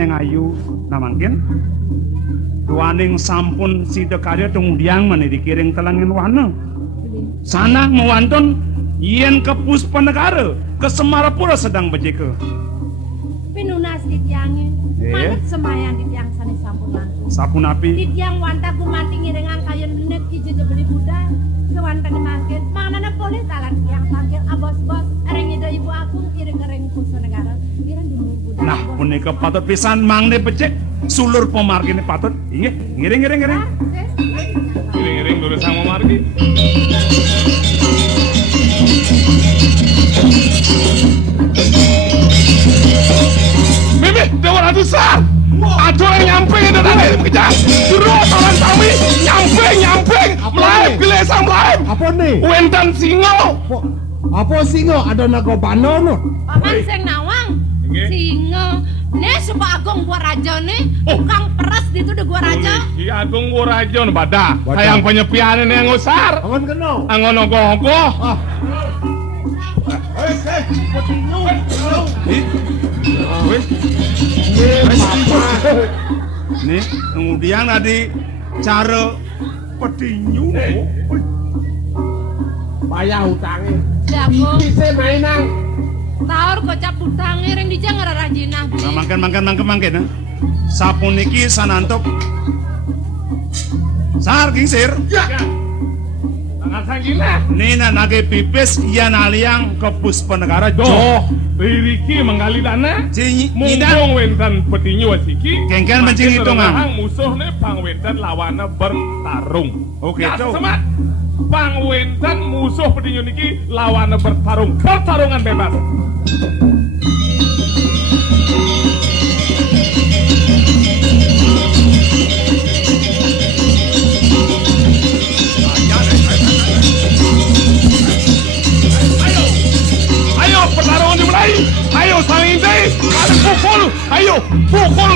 Neng ayu namangkin duaning sampun sida karya tungdiang mana dikiring telangin wana sana mewantun yen ke Puspanegara ke Semarapura sedang bejeke pinunas ditiange manut semayan ditiang sane sampun langsung sapun api ditiang wanta gumanti ngirengang kayen benet ije beli budak sewantane mangkin manana boleh talan tiang tangkil abos-bos areng ida ibu agung ireng-ireng Puspanegara ireng dulu budak nah punika patut pisan mangne becek sulur pemargine patut inggih ngiring Ngiring lurus sang pemargi Mimi, Dewa Ratu Sar aduh yang nyamping dan ada yang kejar terus orang kami nyamping melaip gelesang melaip Apa nih? Wentan singo Apa singo ada naga banono? paman sing nawang Nggih. singo ne supa agung gua raja nih tukang peras di itu gua raja Si Agung Wurajon badah Badah. hayang penyepian ini yang usar Angon keno. angon ogoh-ogoh Ah. nih kemudian tadi cara petinju Bayar hutangnya. jago Bisa mainan. taur kocap utang ireng dijang rajinah nah mangken sapuniki sanantuk sar gingsir tangan sanggina nina nage pipis yan aliang ke Puspanegara Joh, Riki menggali dana. nyidang Mumpung wentan petinju wasiki. Kengken mancing hitungan. Musuhnya pangwentan lawannya bertarung. Oke, Ya, Cok. semat. Pangwentan musuh petinju niki lawannya bertarung. Pertarungan bebas. Ayo pertarungan dimulai. Ayo saling inti, saling pukul. Ayo pukul,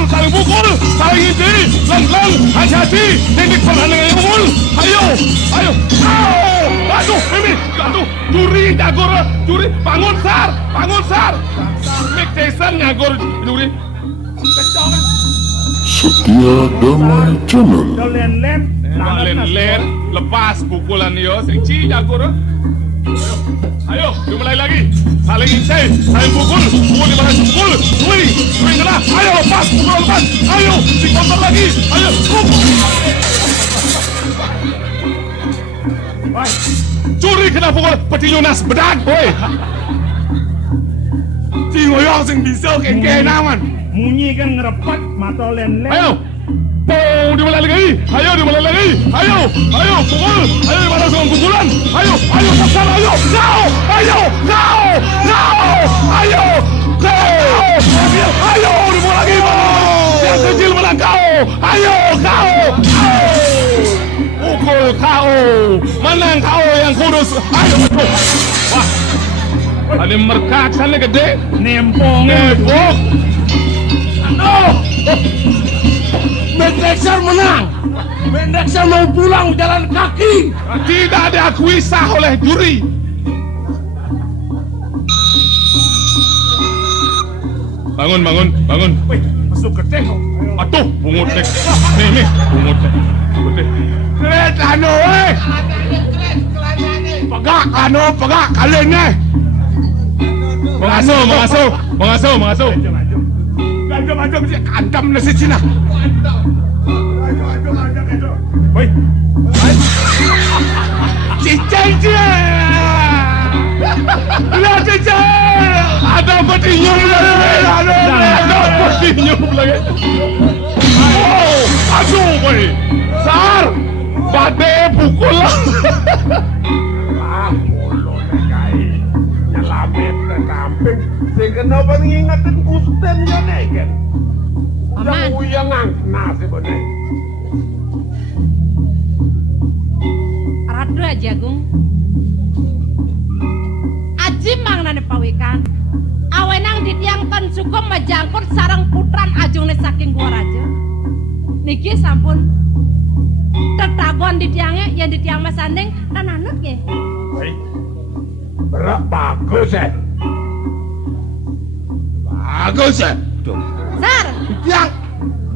saling inti. Leng, hati-hati. Teknik pertandingan yang unggul. Ayo. Aduh, Mimi, aduh, juri jagur, juri bangun sar. Mick Tyson nyagur juri. Setia Damai Channel. len Len, lepas pukulan yo, sing jagur. Ayo, dimulai lagi. Saling inti, saling pukul di mana pukul, swing kena. Ayo lepas, pukul lepas. Ayo, dikonter lagi. Ayo, pukul. Wah, curi kena pukul petinju nas bedak, woi. Cingoyong sing bisa kengkenaman. munyi kan ngerepat mata len Ayo, pung dimulai lagi. Ayo, pukul. Ayo di mana dengan pukulan. Ayo, sasar. Ayo, dimulai lagi. Yang kecil mana kau? Ayo, pukul kau. Menang kau yang kudus. Ayo, wah. Ada merkak sana gede. nempong Ngebok. Mendeksan menang. Mendeksan mau pulang jalan kaki. Tidak diakui sah oleh juri. Bangun. wih masuk gede kok Atuh, pungut nek. Nih, pungut nek. Kret anu weh. Pegak kalian nih. Mengasuh. maju Mesti kancam nasi Cina. maju wih Cicai. Lihat cicai. Ada petinju lagi. Ada petinju lagi. Oh, aduh boy. Sar. Bade pukul. Nyelamet ke kamping. Sing kenapa ngingetin kusten ya nek. Paman. Uyangan nasi bener. radu aja gung aji mangnane pawikan awenang ditiang tan sukum majangkut sarang putran ajungne saking gua raja niki sampun tetagon ditiangnya yang ditiang mas sandeng kan anut nggih Berak bagus Bagus ya. sar tiang.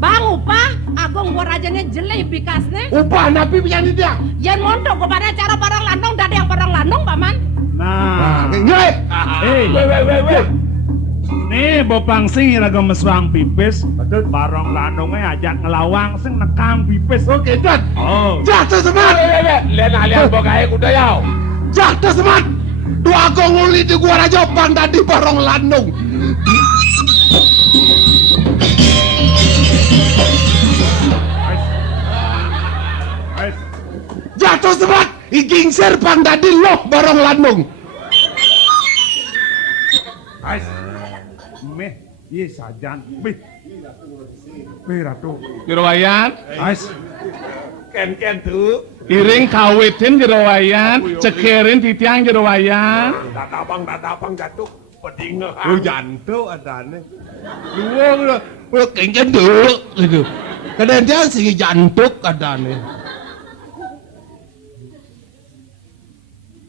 Bang upah agung gua rajanya jeleh bikasne. Upah napi pian di tiang. Yen montok gua pada cara barang landong dada yang barang landong paman. Nah, Ngai. eh, nih bopang sing iraga meswang pipis, barong landongnya ajak ngelawang sing nekang pipis. Oke, dat. Oh, Jatuh semat. Lihat alian bokae kuda yau. Jatuh semat. Dua aku nguli di gua raja pan tadi barong landung. ais, Jatuh semat. Igingser pan tadi loh barong landung. ais. Meh, iya sajan. Bih, ratu. Jero wayan, Ais, Ken tuh. iring kawitin jero wayan, cekerin titiang jero wayan. Tatapang jatuh. Peding. Jantung adane. Luang lo kengken dulu gitu. Kadang-kadang sih jantung adane.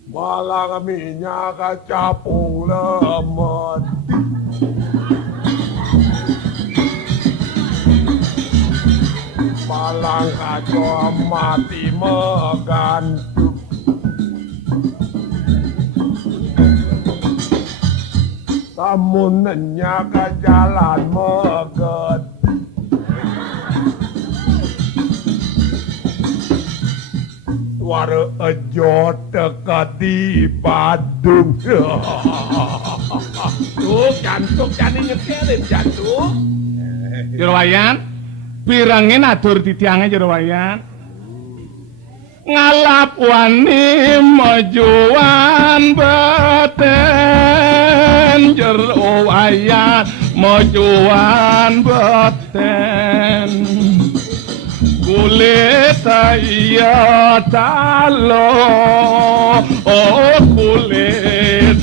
Malang minyak kacapung lemot. Malang kaco mati megantuk. Tamunnya ke jalan meget. Suara ejo dekat di Badung. Tuh jantung jangan nyekelin jantung. Jero wayan, pirangin atur titiangnya jero wayan. Ngalap wani majuan beten jero wayan majuan beten. Kulit iya talo, oh kulit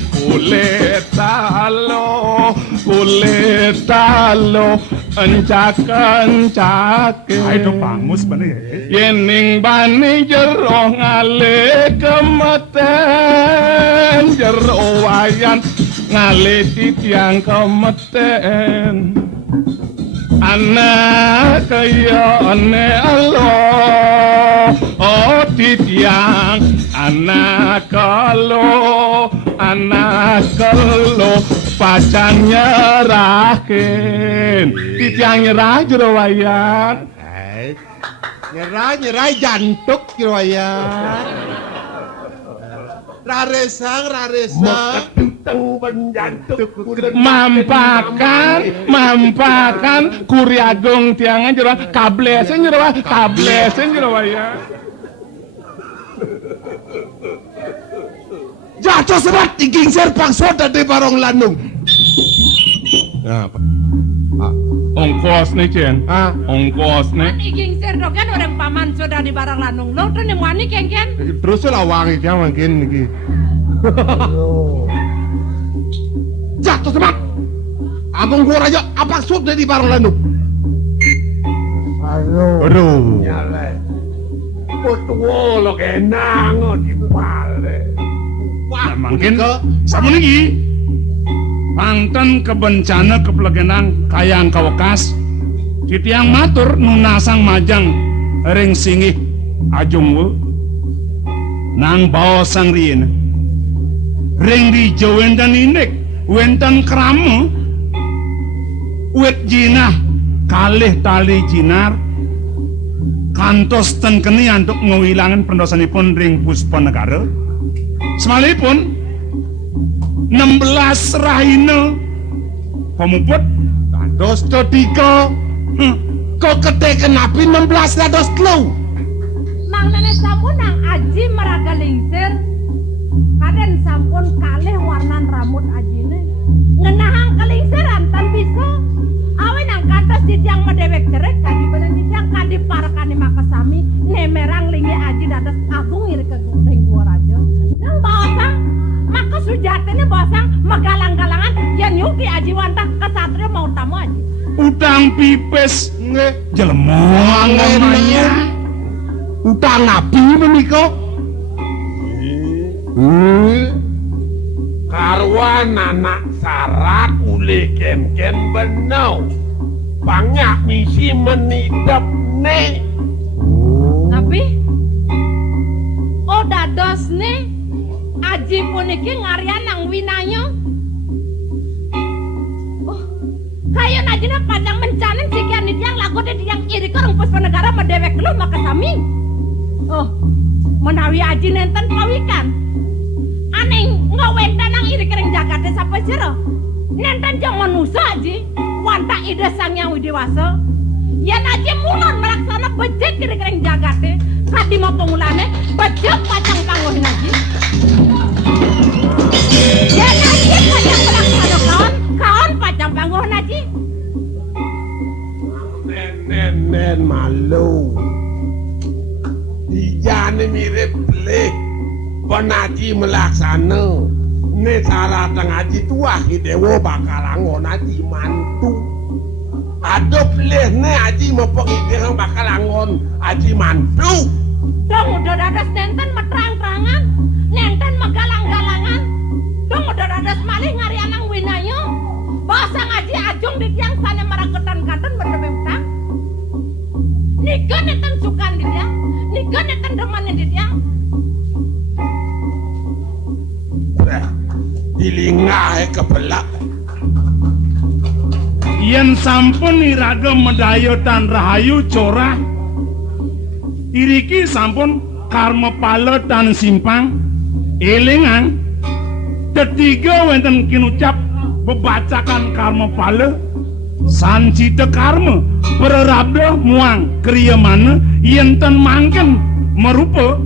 talo, encak. ayo pangus bener ya. Yening bani jero ngale kemeten, jero wayan ngale titiang kemeten. Anak kaya ane alo, oh titiang anak kalo, pacan nyerahin, titiang nyerah jero wayan. Nyerah jantung kirayan. Raresang. Ketuteng penjantuk. Mampakan kuriagung tiangan jero kablesen jero wayan. Jatuh sebat igingser pangsoda di barong landung. Ongkos nih Cen, ongkos nih. Kan iging serdokan orang paman sudah di barang landung. Lo tuh wani kengken. Terus lah wangi kan mungkin iki. Jatuh sebat. Abang gua raja apa sudah di barong landung. Aduh. Nyale. Betul lo kenang di pale. Nah, mungkin sama lagi. Pangten kebencana keplegenan kayang kawekas titiang matur nunasang majang ring singih ajungwu nang baosang rien ring di jawendan inek wenten kramu wet jinah kalih tali jinar kantos ten keni antuk ngewilangan pendosanipun ring puspa negara semalipun 16 rahina pamuput Dados todiko. Kok keteken api 16 dados telu. Nang nenek sampun nang aji meraga lingsir. Kaden sampun kalih warnan rambut ajine. Ngenahang kelingsiran tan bisa. Awe nang kantos titiang medewek cerek kadi benen titiang kadi parekane makasami nemerang lingi aji dados agung iri ke ring gua raja. Nang bawasang maka sujatene bawasang megalang-galangan yen yuki aji wantah kesatria mau tamu aji. Udang pipis Nggih. jelemong namanya. Utang nabi menika. Karwan anak sarak uli ken-ken benau. banyak misi menidap nih. Tapi oh dados nih aji puniki ngarian nang winanyo. Oh, kayo najina padang mencanen sikian yang lagu di yang iri korong Puspanegara medewek lu maka sami. Oh, menawi aji nenten pawikan. Aneh ngawenten nang iri kering Jakarta sapa jero. Nenten jong manusa aji, wanta ide sang yang widewasa. Yan aji mulon melaksana becek kering Jakarta. Kadi mau pemulane becek pacang panggohin aji. Yan aji pacang melaksana kawan pacang panggohin aji. Nen malu. Dia ni mirip leh. Penaji melaksana. Ne cara tengaji tua hidewo bakalangon aji mantu. Adop leh ne aji mepengideng bakalangon aji mantu. Dong udah dadas nenten meterang-terangan, nenten megalang-galangan. Dong udah dadas malih ngari anang winayo. Bahasa ngaji ajung di tiang sana maragetan-gaten berdebek-tang. Nika nenten sukan di tiang, nika nenten demanin di tiang. Dilingahe kebelak. Yen sampun iraga medayo tan rahayu corah. Iriki sampun karma pala tan simpang. Elingan ketiga wenten kinucap bebacakan karma pala. Sancita karma berarabda muang kriya mana yen tan mangken merupa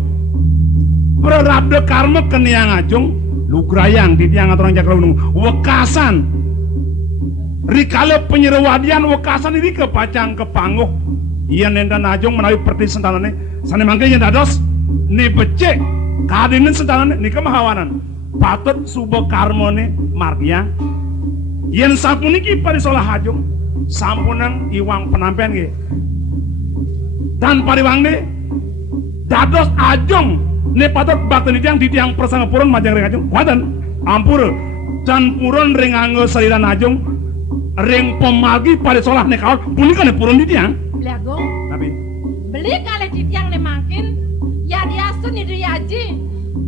berarabda karma keniang ajung lugrayang di tiang aturang Jakarta wekasan rikala penyerewadian wekasan ini ke pacang ke pangguh iyan nendan ajung menawi perti sentanane sane mangke yen dados ni becek kadinen sentanane ni kemahawanan patut suba karmone margia yen sapuniki parisolah ajung sampunang iwang penampian nggih dan pariwangne dados ajung ne patut baten yang di tiang persanga purun majang ring ajung wadan ampura can purun ring anggo saliran ajung ring pemagi pada solah ne kawan punika ne purun di tiang Liagung, tapi beli kali di tiang ne makin ya diasun ide aji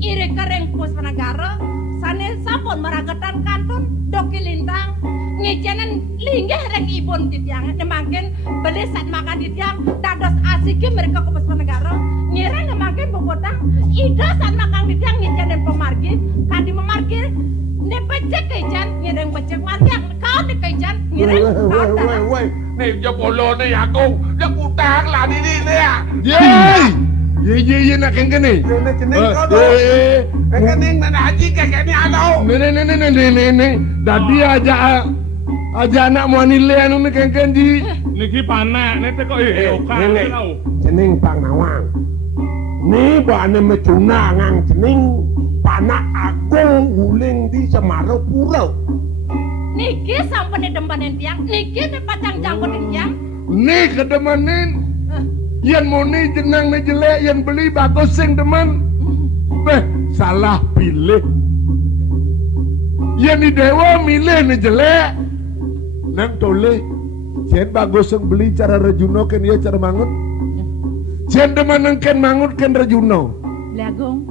iri kering Puspanegara sane sampun meragetan kantun doki lintang ngecenen linggih reng ibun di tiang ne makin beli saat makan di tiang dados asiki mereka ke Puspanegara nyerang ne makin bobotang ida saat makan di tiang ngecenen pemargi kadi memargi ne becek kejan nyerang becek margi kau di kejan nyerang Woi, nih jebolo nih aku, ya utang lah di sini ya. Ye nak kene. Ini cening kau dong. Kening dan haji kayak ini ada. Nih. Dadi aja anak mau nilai anu nih kengken di. niki panak ne teko oka tau Cening Bang Nawang. Nih bane mecuna ngang cening panak agung guling di Semarang Pura. niki sampun dembanen tiang niki ne pacang jangkut tiang Nih kedemanin. Yang moni jenang nih jelek, yang beli bagus sing demen. Beh, salah pilih. Yang di dewa milih nih jelek. Nang tole. Jen bagus yang beli cara rejuno kan dia cara mangut. Jen demen ken mangut ken rejuno. Liagung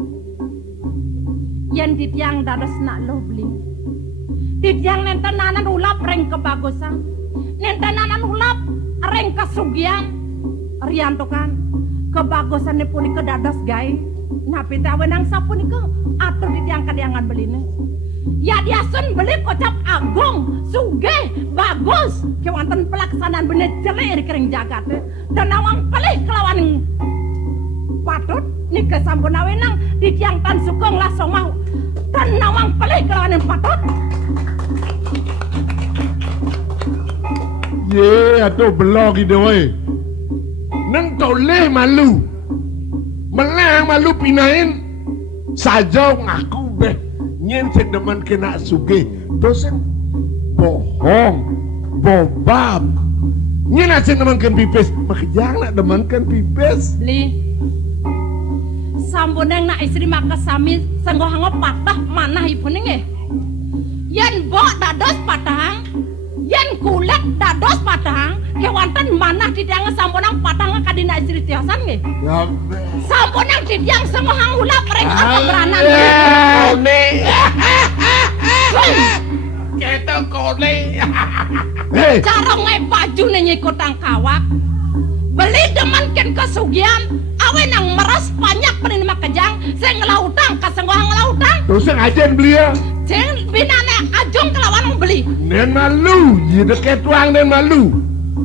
yen di tiang dados nak lo beli di tiang nenten nanan ulap reng kebagusan nenten nanan ulap reng kesugian rianto kan kebagusan ni punika dados gai napi tawe nang sapunika atur di tiang kadiangan beline ya diasun beli kocap agung sugih bagus kewanten pelaksanaan bener jelek di kering Jakarta dan awang pelih kelawan patut nika sampun awenang di tiang tan sukong langsung mau dan nawang pelih kelawan patut Ye, aduh belok gitu weh. Nang toleh malu. Melang malu pinain. Saja ngaku beh. Nyen sedeman kena sugih. Dosen bohong. Bobab. Nyen asin deman ken pipes. Makjang nak deman ken pipes. beli sambuneng nak istri maka sami senggoh hango patah manah ibu nenge yen bok dados patang yen kulit dados padang kewanten manah ditiang sampunang padang kadina istri tiasan nggih. Ya. Sampunang ditiang semohang ulap reng kebranan. Kone. Keto kone. Hei, Cara baju nyikutang kawak. Beli demen ken kesugian awe nang meres banyak penin makejang sing ngelautang kasenggohang ngelautang terus ajen beli ya. sing binane ajung kelawan beli. Nen malu, ye deket tuang nen malu.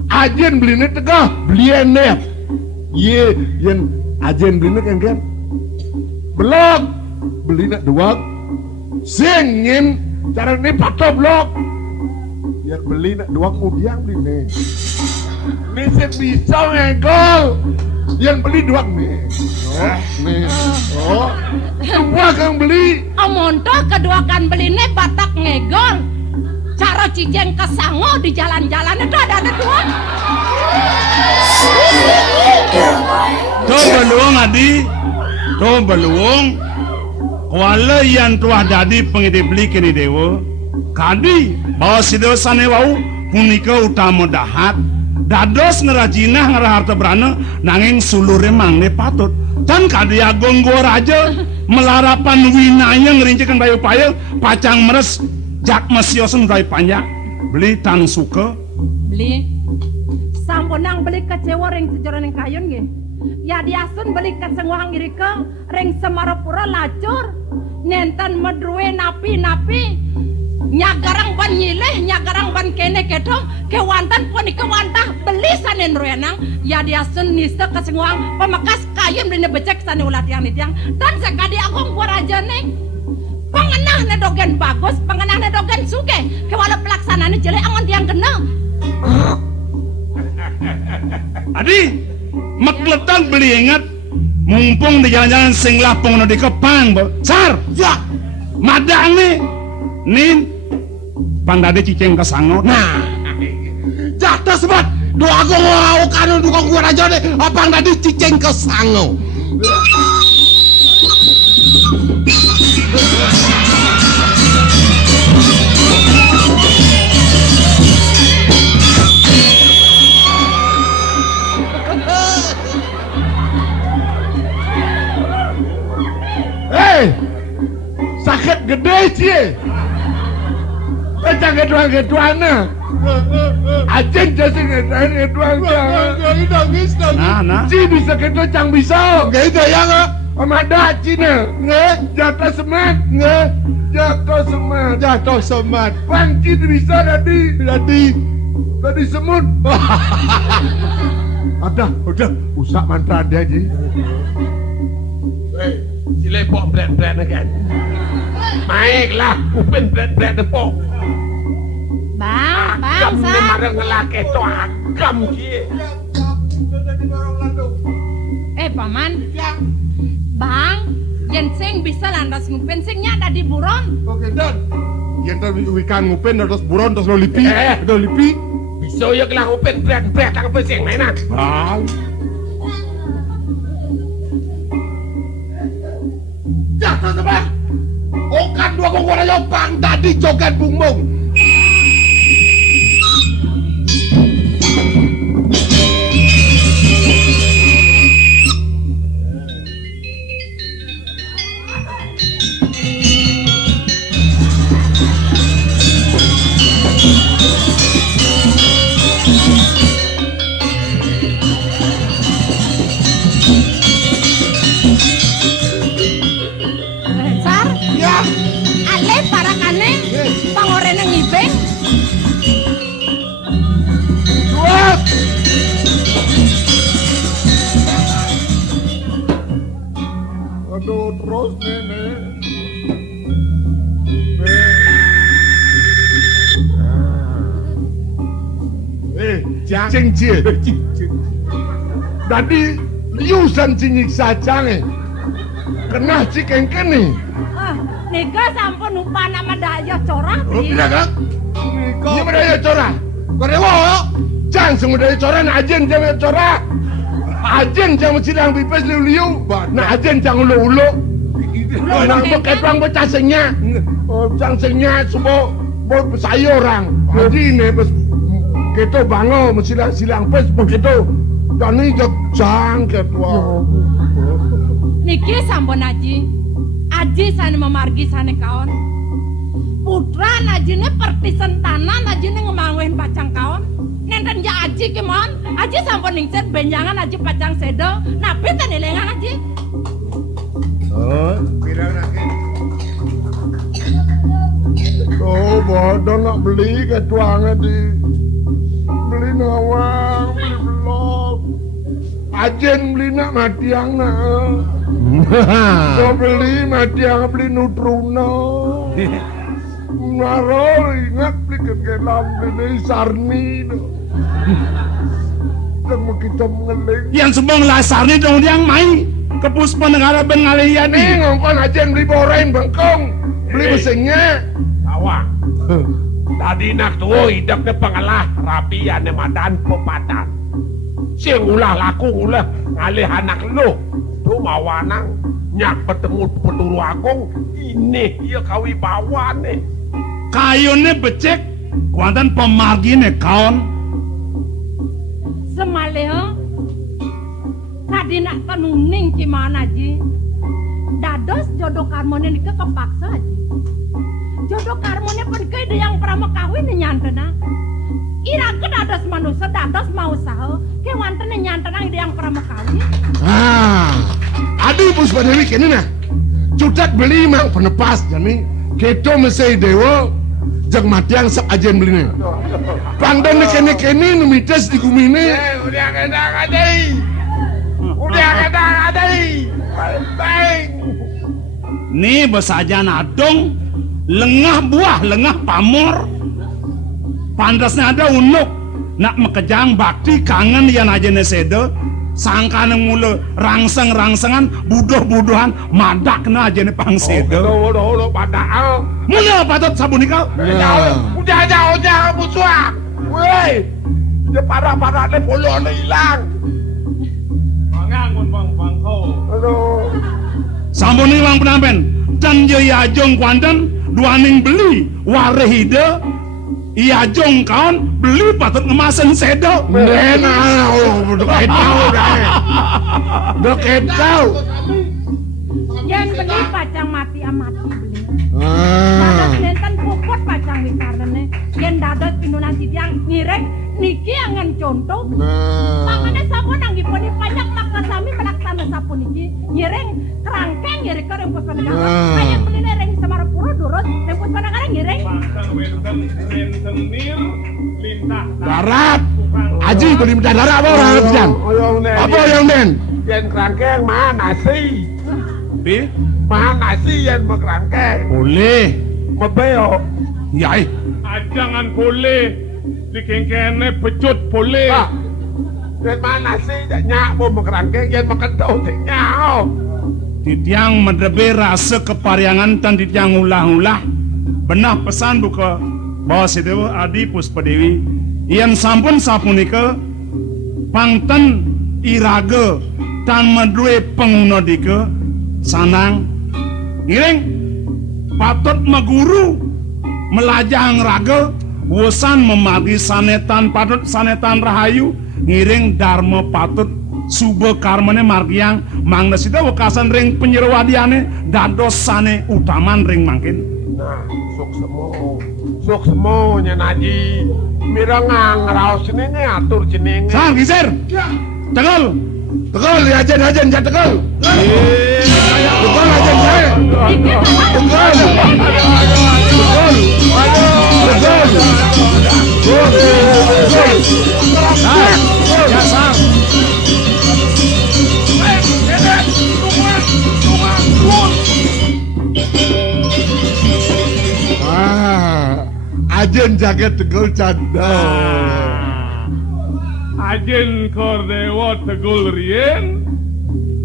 Ajen beli ni tegah, beli net. Ye, yen ajen beli ni kan. Blok, beli nak dua. Singin cara ni patah blok. Yen beli nak dua kemudian beli ni. Ni bisa ngegol. Yang beli dua nih. Oh, nih. Oh, dua kang beli. Amonto kedua kan beli ne batak ngegol. Cara cijeng kesango di jalan-jalan itu ada dua. Tuh beluang adi, tuh beluang. Kuala yang tuah dadi pengide beli kini dewa. Kadi bawa si dewa sana wau punika utama dahat. Dados ngerajinah ngerharta berana nanging sulure mangne patut. Dan kadi agung gua raja melarapan winaya ngerincikan bayu payah pacang meres jak mesiosen dari panjang beli tan suka Beli sampunang beli kecewa ring sejaran yang kayun nggih. Ya diasun beli kesengwang irika ring semarapura lacur. Nenten medruwe napi-napi. Nyagarang ban nyileh, nyagarang ban kene kedong, kewantan punika wantah beli sanen ruenang, ya diasun nista kesengwang pemakas kayun beli becek sane ulat yang nitiang, dan sekadi agung gua raja nih. Pengenah nedogen bagus, pengenah nedogen suge, kewala pelaksanaan jelek angon tiang kena. Adi makletan beli ingat mumpung di jalan-jalan sing lapung no di kepang sar Ya. madang nih nin pandade ciceng kesangot. Nah. Jatuh sebat. Doa gua mau kanun dukung gua raja deh. Apang tadi ciceng ke sango. Hei, sakit gede sih. Jangan geduan na. Ajen jasa geduan nangis. Nah Ci bisa kedo cang bisa. Gitu ya nggak? Amada Cina. Jatuh semat. Jatuh semat. Bang Ci bisa tadi semut. Udah usak mantra dia aja. Si lepok berat-berat kan. Baiklah, upin berat-berat depok. Bang, Agam ni sar. marang ngelake to agam cie. Paman. Bang, jenseng bisa landas ngupen singnya ada di buron. Oke dan. Yang tadi ikan ngupin terus buron terus lo lipi. Lo lipi. Bisa ya kelah upin berat-berat tak pesing mainan. Bang. Jatuh sebab. Okan dua kongkong aja bang tadi joget bumbung. Sar, Ya. ale para kane pangorene ngibeng. Duat. Aduh terus nenek. Cicing cie. Tadi liusan cinyik sacange. Kena cikeng kene. Nika sampun upah nama daya corah di. kan? Ini medaya corah. Korewo. Jang semudaya corah na ajen jang corah. Ajen jang silang pipes liu-liu. Na ajen jang ulo-ulo. Nang beket bang becasengnya. Jang sengnya semua sayur orang. Haji ne pas keto bango silang Facebook itu. Jani jang ketua. Niki sampun Aji. Aji sane memargi sane kaon. Putra Aji ne pertisen tanan Aji ne ngemangin pacang kaon. Nenten ja Aji kemon. Aji sampun ningset benjangan Aji pacang sedo. Napi tan elengan Aji. Oh, bilang lagi. Oh, bodoh nak beli ketuanya di beli nawang, beli blok. Ajen beli nak matiang nak. Kau beli matiang beli nutruno. Naro ingat beli kekelam beli sarni. Temu kita mengeling. Yang sebong lasar ni dong yang main ke Puspa Negara Bengalian Nih ni. ngongkon ajen beli borain bengkong. Beli mesinnya. Awang. Tadi nak tuh hidupnya pengalah rapian madan popatan. Sing ulah laku ulah ngalih anak lu. Tuh mawanang nyak bertemu peturu agung ini dia kawi bawa nih. Kayunya becek, kuantan pemargi ni kawan. Semaleo. Tadi nak tenuning gimana Ji? Dados jodoh karmone nike kepaksa Ji. Jodoh karmone pergi dia yang pramah kawin nyantena. Ira ke dados manusia dados mau usaha ke wantene nyantena dia yang pramah kawin. Aduh Puspa Dewi kini nah. Cudak beli mang penepas jani. Keto mesai dewa. Jeng matiang sak ajen beli nih. Pangdan kene numites di gumine. Udah kadang adai. Udah kadang adai. Baik. Ni besajan adong, lengah buah, lengah pamor. Pandasnya ada unuk, nak mekejang bakti kangen yang aja nesedo. Sangka mula rangsang-rangsangan, budoh-budohan, madak na aja ne pangsedo. Udah padahal. Mula patut sabun ikau. Udah kamu suak. Woi. Dia parah-parah le polo le hilang. Mangangun bang kau. Aduh. Sabun ni bang penampen. Dan je ajong kuantan, duaning beli, warehide. Iya jong kawan beli patut ngemasen sedo. Nena, deket tahu. Yang beli pacang mati amati beli. Dados nenten puput pacang wisarene. Yang dados pindunan tidiang ngirek niki angen contoh. Makanya sampun anggipun pajak maka sami melaksana sapun niki ngireng kerangkeng ngirek ke rempus panegara. Kayak beli nereng Semarapura durus rempus panegara ngireng. Pasang wenten rentenir lintah. Darat. Aji beli minta darat apa orang Jan? Apa yang den? Yang kerangkeng mana sih? Bi, Mana sih yang berkerangkeng? boleh. Mebeo. Yai, Jangan boleh dikengkene pecut boleh. Pak. Yang mana sih nyak mau berkerangkeng yang makan tahu nyak. titiang medebe rasa kepariangan tan titiang ulah-ulah. Benah pesan buka bawa sedewa Adi Puspa Dewi. Yang sampun sapunika pangten iraga tan medue penguna dike sanang ngiring patut maguru melajang raga wusan memagi sanetan patut sanetan rahayu ngiring dharma patut suba karmane margiang mangna sida wekasan ring penyerwadiane dados sane utaman ring mangkin. Nah, sok semo nya naji. Mirangang raos ini atur jenenge. Sang geser. Tegol. Tegol ajen ja tegol. Tegol ajen saya. Tegol. Ya sang. Ajen jaket tegol canda. Ajen kordewo tegul rien.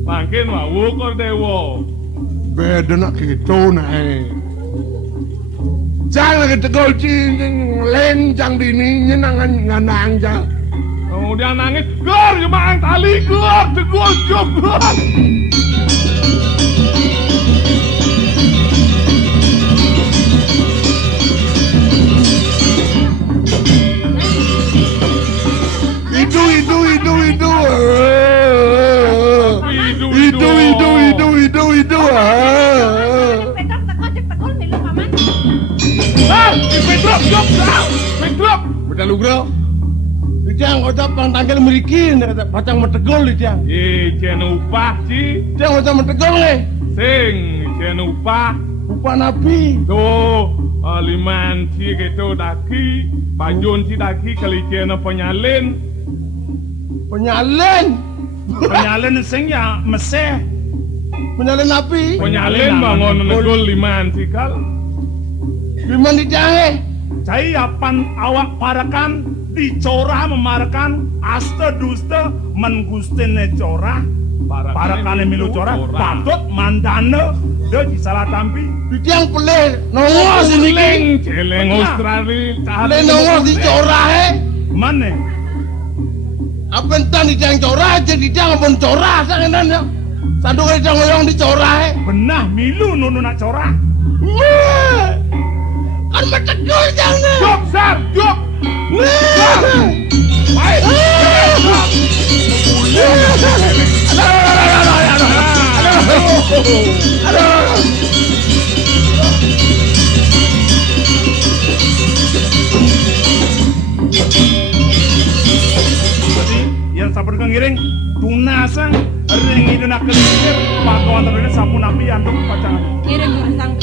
Mangkin wawu kordewo. Beda nak gitu nae. Jangan kita tegol cincin lencang dini nyenangan nganang ja. Kemudian nangis, gor jemaang tali, gor tegul jok, gor. Jok, Mikrop. Betul lu bro. Dijang kota pang tanggal merikin kata pacang metegol dijang. Jen upah ci. Dijang kota metegol nih. Sing jen upah. Upah nabi. Tuh, liman ci gitu daki. Pajun ci daki kali jen penyalin. Penyalin. Penyalin sing ya meseh. Penyalin nabi. Penyalin bangun negol liman ci kal. Gimana dijang Cai apan awak parakan dicorah memarakan asta dusta mengustine corah parakane milu corah patut mandane de disalah tampi Dijang pelih nongos ini ki. Celeng Australia. Pelih nongos dicorah mana apa entan dijang corah aja dijang pun corah sangenan ya. Satu kali dijang ngoyong dicorah benah milu nunu nak corah kan metegol jangan. Jok, Sar, jok. Baik. yang sabar ngiring tunasang ring itu nak kelikir pakawan terus sapu napi anduk pacangan Kirim sang.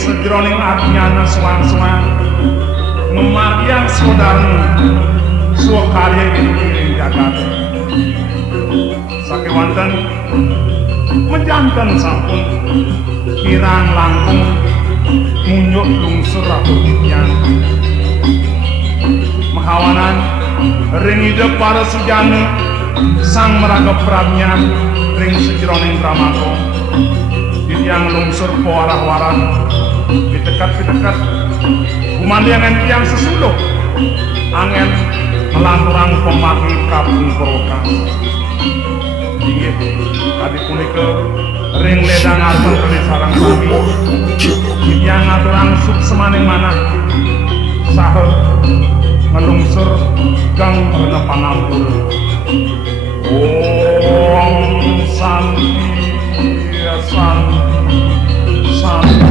sejroning artiana suang-suang ngemaryang saudara suakarya ini jagat saking wonten menjanten sampun kirang langkung munyuk lungsur ratu titian makawanan ring hidup para sujana sang meraga prabnya ring sejroning brahmako titiang lungsur pewarah-warah pitekat kumandiangan tiang sesuluh angin melanturang pemaki kapung perokan inggih tadi punika ring ledang arten kali sarang sami yang aturang sub semaning manah sahe ngelungsur gang rena pangampur Om Santi Santi Santi